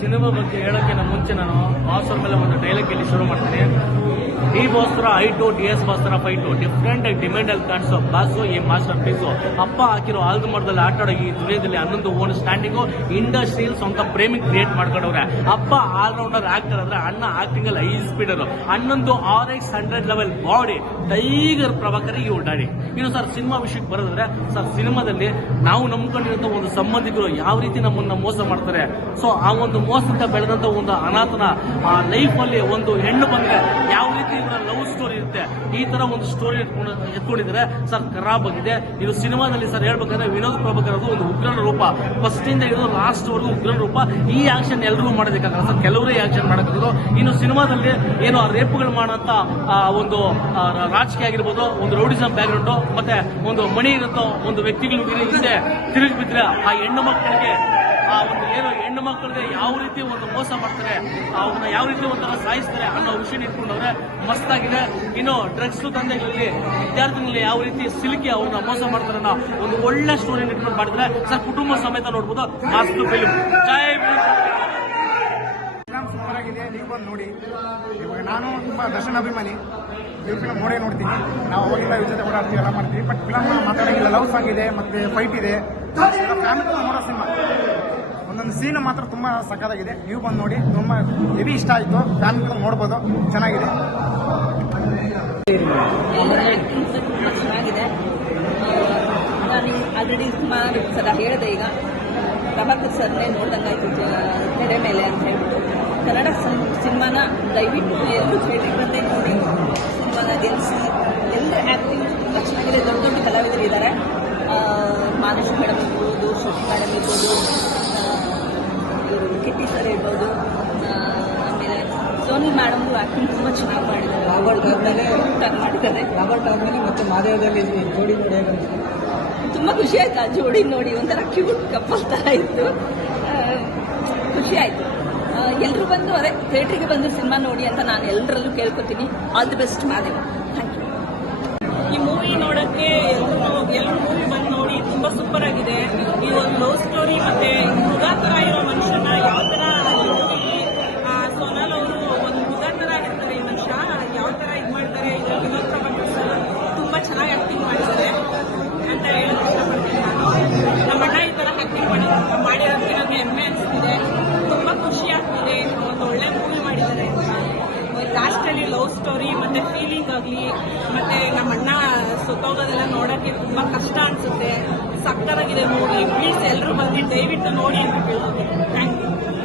Cinema ಬಗ್ಗೆ ಹೇಳೋಕ್ಕಿಂತ ಮುಂಚೆ ನಾನು ಬಾಸ್ ಅವ್ರ ಮೇಲೆ ಒಂದು ಡೈಲಾಗ್ ಇಲ್ಲಿ ಶುರು ಮಾಡ್ತೀನಿ. ಡಿ ಬಾಸ್ತರ ಐ ಟು ಡಿ ಎಸ್ ಬಾಸ್ತರ ಫೈಟು ಡಿಫ್ರೆಂಟ್ ಆಗಿ ಡಿಮ್ಯಾಂಡ್ ಅಲ್ಲಿ ಕಾಣಿಸೋ ಬಾಸು ಈ ಮಾಸ್ಟರ್ ಪೀಸು ಅಪ್ಪ ಹಾಕಿರೋ ಆಲ್ದು ಮಾಡ್ದಲ್ಲಿ ಆಟ ಆಡೋ ಈ ದುನಿಯಾದಲ್ಲಿ ಹನ್ನೊಂದು ಓನ್ ಸ್ಟ್ಯಾಂಡಿಂಗು ಇಂಡಸ್ಟ್ರಿಯಲ್ ಸ್ವಂತ ಪ್ರೇಮಿ ಕ್ರಿಯೇಟ್ ಮಾಡ್ಕೊಂಡವ್ರೆ. ಅಪ್ಪ ಆಲ್ರೌಂಡರ್ ಆಕ್ಟರ್ ಅಂದ್ರೆ ಅಣ್ಣ ಆಕ್ಟಿಂಗ್ ಅಲ್ಲಿ ಐ ಸ್ಪೀಡರು ಹನ್ನೊಂದು R X hundred level body Tiger Prabhakar ಇವ್ ಡಾಡಿ ಇನ್ನು ಸರ್ ಸಿನಿಮಾ ವಿಷಯಕ್ಕೆ ಬರೋದ್ರೆ ಸರ್ ಸಿನಿಮಾದಲ್ಲಿ ನಾವು ನಂಬ್ಕೊಂಡಿರೋ ಒಂದು ಸಂಬಂಧಿಕರು ಯಾವ ರೀತಿ ನಮ್ಮನ್ನ ಮೋಸ ಮಾಡ್ತಾರೆ? ಸೊ ಆ ಒಂದು ಮೋಸದಿಂದ ಬೆಳೆದಂತ ಒಂದು ಅನಾಥನ ಲೈಫ್ ಅಲ್ಲಿ ಒಂದು ಹೆಣ್ಣು ಬಂದ್ರೆ ಯಾವ ರೀತಿ ಇವರ ಲವ್ ಸ್ಟೋರಿ ಇರುತ್ತೆ? ಈ ತರ ಒಂದು ಸ್ಟೋರಿ ಎತ್ಕೊಂಡು ಎತ್ಕೊಂಡಿದ್ರೆ ಸರ್, ಖರಾಬ್ ಆಗಿದೆ. ಇದು ಸಿನಿಮಾದಲ್ಲಿ ಸರ್ ಹೇಳ್ಬೇಕಂದ್ರೆ ವಿನೋದ್ ಪ್ರಭಾಕರ್ ಅದು ಒಂದು ಉಗ್ರನ ರೂಪ. ಫಸ್ಟ್ ಇಂದ ಇದು ಲಾಸ್ಟ್ ವರೆಗೂ ಉಗ್ರನ ರೂಪ. ಈ ಆಕ್ಷನ್ ಎಲ್ಲರೂ ಮಾಡೋದಕ್ಕಾಗಲ್ಲ ಸರ್. ಕೆಲವರೇ ಆಕ್ಷನ್ ಮಾಡಕ್ಕಿದ್ರು ಇನ್ನು ಸಿನಿಮಾದಲ್ಲಿ ಏನು ಆ ರೇಪ್ಗಳು ಮಾಡೋಂಥ ಒಂದು ರಾಜಕೀಯ ಆಗಿರ್ಬೋದು, ಒಂದು ರೌಡಿಸಮ್ ಬ್ಯಾಕ್ಗ್ರೌಂಡ್ ಮತ್ತೆ ಒಂದು ಮಣಿ ಇರುತ್ತೋ ಒಂದು ವ್ಯಕ್ತಿಗಳು ಹಿಂದೆ ತಿರುಗಿ ಬಿದ್ರೆ ಆ ಹೆಣ್ಣು ಮಕ್ಕಳಿಗೆ ಆ ಒಂದು ಏನು ಹೆಣ್ಣು ಮಕ್ಕಳಿಗೆ ಯಾವ ರೀತಿ ಒಂದು ಮೋಸ ಮಾಡ್ತಾರೆ ಅವನ್ನ ಯಾವ ರೀತಿ ಒಂಥರ ಸಾಯಿಸ್ತಾರೆ ಅನ್ನೋ ವಿಷಯ ಇಟ್ಕೊಂಡವ್ರೆ ಮಸ್ತಾಗಿದೆ. ಇನ್ನು ಡ್ರಗ್ಸ್ ತಂದೆಗಳಲ್ಲಿ ವಿದ್ಯಾರ್ಥಿಗಳಲ್ಲಿ ಯಾವ ರೀತಿ ಸಿಲುಕಿ ಅವ್ರನ್ನ ಮೋಸ ಮಾಡ್ತಾರೆ ಅನ್ನೋ ಒಂದು ಒಳ್ಳೆ ಸ್ಟೋರಿ ಇಟ್ಕೊಂಡು ಮಾಡಿದ್ರೆ ಸರ್ ಕುಟುಂಬ ಸಮೇತ ನೋಡ್ಬೋದು. ಮಾಸ್ತು ಫಿಲ್ಮ್ ಜೈ ಸೂಪರ್ ಆಗಿದೆ, ನೀವು ಬಂದು ನೋಡಿ. ಇವಾಗ ನಾನು ತುಂಬ ದರ್ಶನ್ ಅಭಿಮಾನಿ ಈ ಫಿಲಮ್ ನೋಡೇ ನೋಡ್ತೀನಿ. ನಾವು ಅವಾಗೆಲ್ಲ ಇವ್ರ ಜೊತೆ ಓಡಾಡ್ತೀವಿ, ಎಲ್ಲ ಮಾಡ್ತೀವಿ. ಬಟ್ ಫಿಲಮ್ ಮಾತಾಡೋಂಗಿಲ್ಲ. ಲವ್ ಸಾಂಗ್ ಇದೆ, ಮತ್ತೆ ಫೈಟ್ ಇದೆ. ಫ್ಯಾಮಿಲಿ ನೋಡೋ ಸಿನಿಮಾ ಒಂದೊಂದು ಸೀನ್ ಮಾತ್ರ ತುಂಬಾ ಸಕ್ಕತ್ತಾಗಿದೆ ನೀವು ಬಂದು ನೋಡಿ, ತುಂಬಾ ಹೆವಿ ಇಷ್ಟ ಆಯಿತು. ಫ್ಯಾಮಿಲಿ ನೋಡ್ಬೋದು. ಚೆನ್ನಾಗಿದೆ. ಚೆನ್ನಾಗಿದೆ. ನಾನು ಹೇಳಿದೆ ಈಗ. ಸರ್ನೇ ತೆರೆ ಮೇಲೆ ಅಂತ ಕನ್ನಡ ಸಿನಿಮಾನ ದಯವಿಟ್ಟು ಎಲ್ಲರೂ ಥಿಯೇಟ್ರಿಗೆ ಬಂದೇ ನೋಡಿ. ಸಿನಿಮಾನ ಗೆಲ್ಲಿಸಿ ಎಲ್ಲರ ಆ್ಯಕ್ಟಿಂಗ್ ತುಂಬ ಕಿಟ್ಟಿ ಸರ್ ಇರ್ಬೋದು ಆಮೇಲೆ ಸೋನಿ ಮೇಡಮ್ ಆ್ಯಕ್ಟಿಂಗ್ ತುಂಬ ಚೆನ್ನಾಗಿ ಮಾಡಿದ್ದಾರೆ. ರಾಬರ್ಟ್ ಆದ್ಮೇಲೆ ಮಾಡಿದ್ದಾರೆ. ರಾಬರ್ಟ್ ಆದ್ಮೇಲೆ ಮತ್ತೆ ಮಾದೇವದಲ್ಲಿ ಜೋಡಿ ನೋಡಿ ತುಂಬ ಖುಷಿ ಆಯ್ತು ಆ ಜೋಡಿ ನೋಡಿ. ಒಂಥರ ಕ್ಯೂಟ್ ಕಪ್ಪಲ್ ತರ ಇತ್ತು. ಖುಷಿ ಆಯ್ತು. ಎಲ್ಲರೂ ಬಂದು ಅದೇ ಥಿಯೇಟ್ರಿಗೆ ಬಂದು ಸಿನಿಮಾ ನೋಡಿ ಅಂತ ನಾನು ಎಲ್ಲರಲ್ಲೂ ಕೇಳ್ಕೊತೀನಿ. All the best Madeva. Thank you ಈ ಮೂವಿ ನೋಡಕ್ಕೆ ಎಲ್ಲರೂ ಎಲ್ಲರೂ ಮೂವಿ ಬಂದು ನೋಡಿ ತುಂಬಾ ಸೂಪರ್ ಆಗಿದೆ. ಈ ಒಂದು ಲವ್ ಸ್ಟೋರಿ ಮತ್ತೆ ಹುಡುಗ ಇರೋ ಮನುಷ್ಯನ ಯಾವ ತರ ಈ ಮೂವಿಲಿ ಸೋನಾಲ್ ಅವರು ಒಂದು ಹುಡುಗ ತರ ಇರ್ತಾರೆ ಈ ಮನುಷ್ಯ ಯಾವ ತರ ಇದು ಮಾಡ್ತಾರೆ ಇದು ವಿನೋದ್ ಪ್ರಭಾಕರ್ ಸರ್ ತುಂಬಾ ಚೆನ್ನಾಗಿ ಆಕ್ಟಿಂಗ್ ಮಾಡಿದ್ದಾರೆ ಅಂತ ಹೇಳಕ್ ಇಷ್ಟಪಡ್ತೀನಿ ನಾನು ನಮ್ಮ ಅಣ್ಣ ಈ ತರ ಆಕ್ಟಿಂಗ್ ಮಾಡಿ ಮಾಡಿರೋದಕ್ಕೆ ನನಗೆ ಹೆಮ್ಮೆ ಅನಿಸ್ತಿದೆ ತುಂಬಾ ಖುಷಿ ಆಗ್ತಿದೆ ಒಂದು ಒಳ್ಳೆ ಮೂವಿ ಮಾಡಿದ್ದಾರೆ ಲಾಸ್ಟ್ ಅಲ್ಲಿ ಲವ್ ಸ್ಟೋರಿ ಮತ್ತೆ ಫೀಲಿಂಗ್ ಆಗ್ಲಿ ಮತ್ತೆ ನಮ್ಮ ಅಣ್ಣ ಸುತ್ತೋಗೋದೆಲ್ಲ ನೋಡಕ್ಕೆ ತುಂಬಾ ಕಷ್ಟ ಅನ್ಸುತ್ತೆ. ಸಕ್ಕರಾಗಿದೆ ನೋಡಿ. ಪ್ಲೀಸ್ ಎಲ್ಲರೂ ಬಂದು ದಯವಿಟ್ಟು ನೋಡಿ ಅಂತ ಕೇಳ್ತೀವಿ ಥ್ಯಾಂಕ್ ಯು